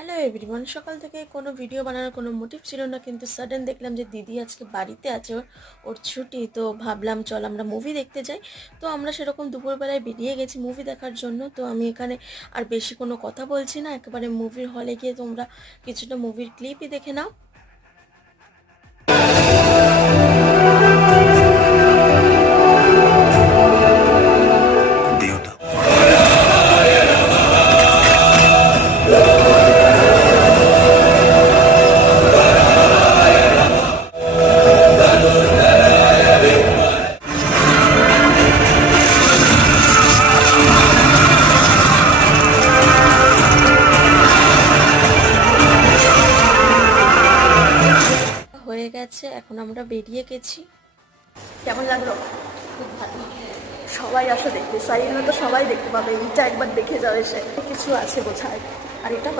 Hello everyone, সকাল থেকে কোনো ভিডিও বানানোর কোনো মোটিভ ছিল না, কিন্তু সাডেন দেখলাম যে দিদি আজকে বাড়িতে আছে, ওর ছুটি। তো ভাবলাম চল আমরা মুভি দেখতে যাই। তো আমরা সেরকম দুপুরবেলায় বেরিয়ে গেছি মুভি দেখার জন্য। তো আমি এখানে আর বেশি কোনো কথা বলছি না, একেবারে মুভির হলে গিয়ে তোমরা কিছুটা মুভির ক্লিপই দেখে নাও। হয়ে গেছে, এখন আমরা বেরিয়ে গেছি। কেমন লাগলো? খুব ভালো। সবাই আসো দেখতে, সাইন তো সবাই দেখতে পাবে, এটা একবার দেখে যাও, এসে কিছু আছে বোঝায়। আর এটা